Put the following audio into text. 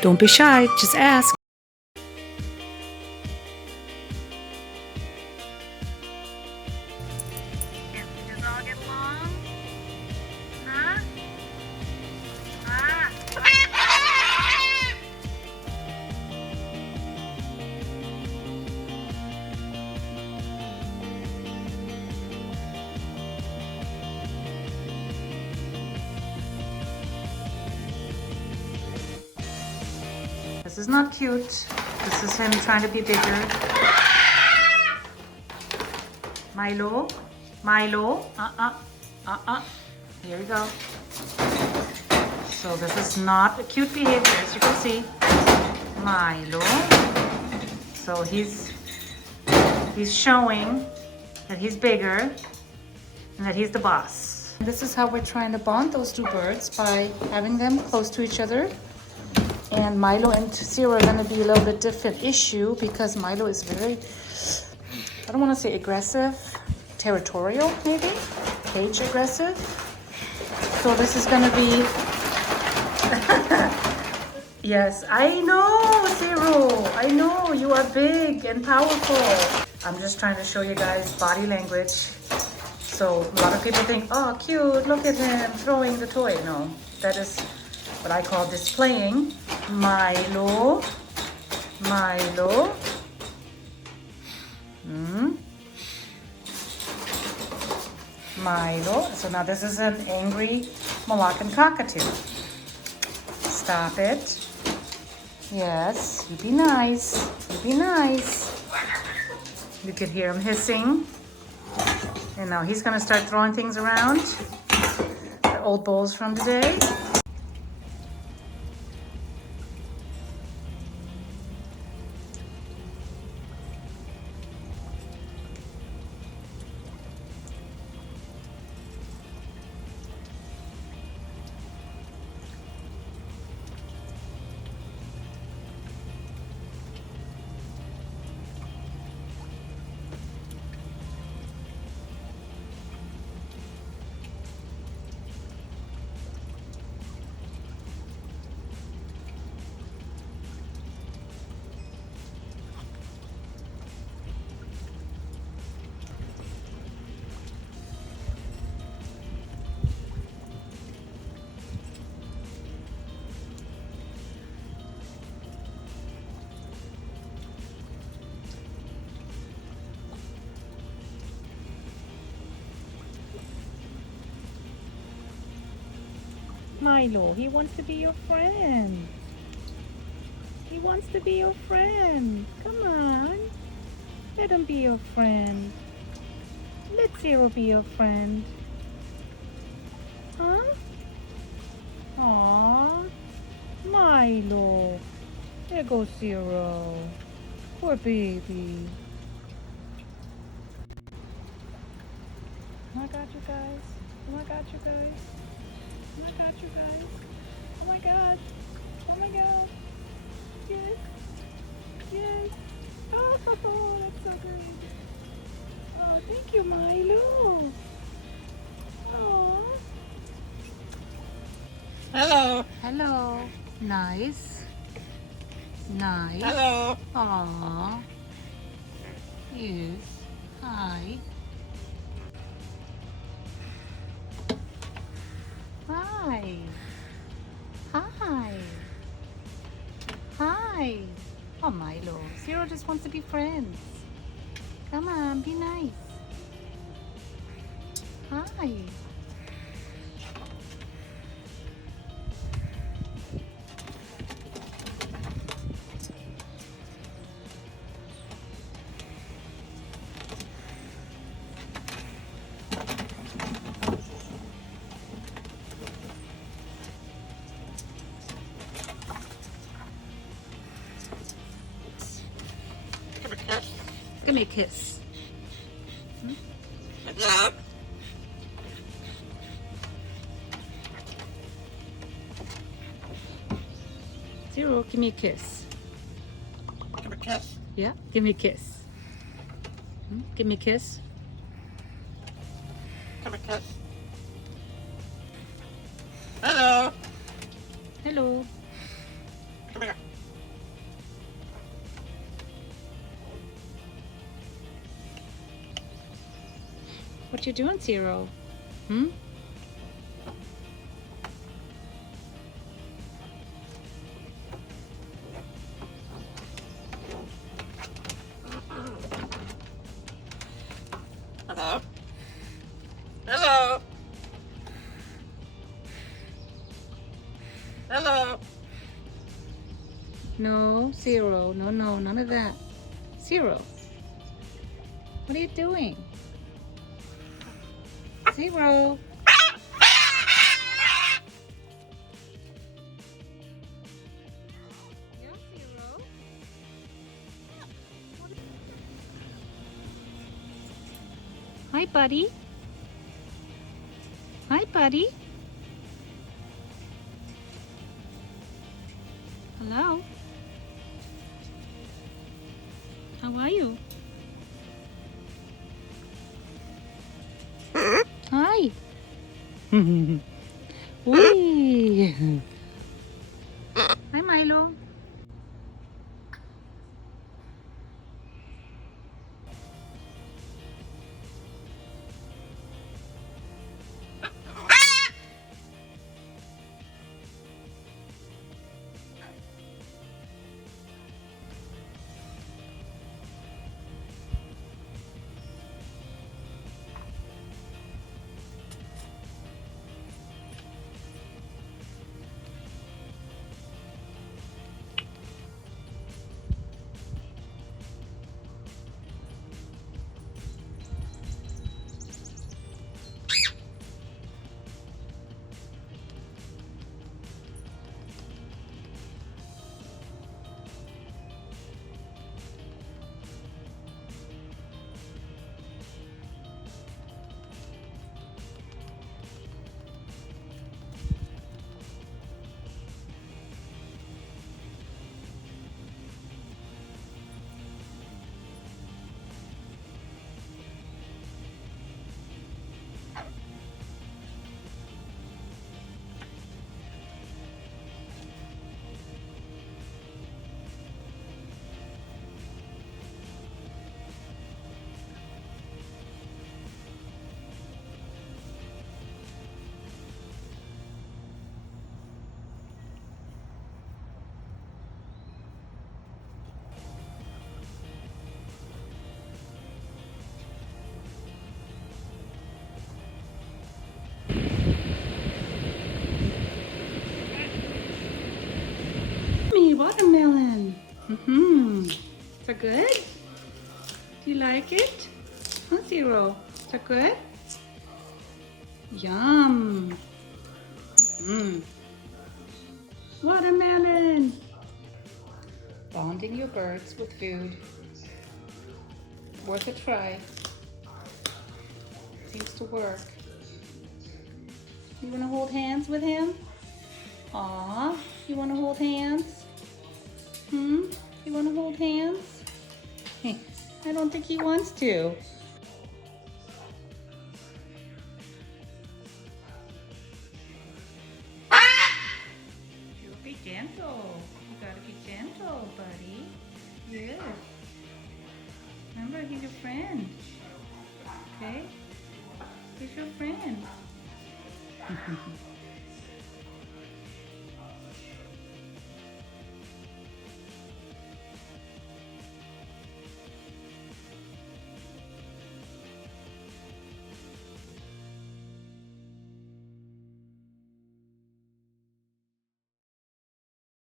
Don't be shy, just ask. This is not cute. This is him trying to be bigger. Milo, Milo, Here we go. So this is not a cute behavior, as you can see. Milo. So he's showing that he's bigger and that he's the boss. This is how we're trying to bond those two birds, by having them close to each other. And Milo and CIRO are going to be a little bit different issue because Milo is very, I don't want to say aggressive, territorial maybe, cage aggressive. So this is going to be, yes, I know, CIRO, I know you are big and powerful. I'm just trying to show you guys body language. So a lot of people think, oh, cute, look at him throwing the toy. No, that is what I call displaying. Milo, Milo. Milo. So now this is an angry MOLUCCAN cockatoo. Stop it. Yes, you be nice. You be nice. You could hear him hissing. And now he's gonna start throwing things around. The old bowls from today. Milo, he wants to be your friend. He wants to be your friend. Come on. Let him be your friend. Let CIRO be your friend. Huh? Aww. Milo. There goes CIRO. Poor baby. Oh my God, you guys. Oh my God, you guys. Oh my God, you guys. Oh my God. Oh my God. Yes. Yes. Oh, that's so great. Oh, thank you, Milo. Oh. Hello. Hello. Nice. Nice. Hello. Aww. Yes. Hi. Hi. Hi. Hi. Oh, Milo. CIRO just wants to be friends. Come on, be nice. Hi. Give me a kiss. CIRO, give me a kiss. Give a kiss. Yeah, give me a kiss. Give me a kiss. Give a kiss. What you doing, CIRO? Hmm? Hello. Hello. Hello. No, CIRO. No, no, none of that. CIRO. What are you doing? CIRO. Yeah, CIRO. Hi, buddy. Hi, buddy. Hello. How are you? Hi. Whee. Hi, Milo. Me watermelon. Is that good? Do you like it? Huh, CIRO? Is that good? Yum. Watermelon. Bonding your birds with food. Worth a try. Seems to work. You want to hold hands with him? Aw, you want to hold hands? You want to hold hands? I don't think he wants to. Be gentle. You gotta be gentle, buddy. Yes. Remember, he's your friend. Okay? He's your friend.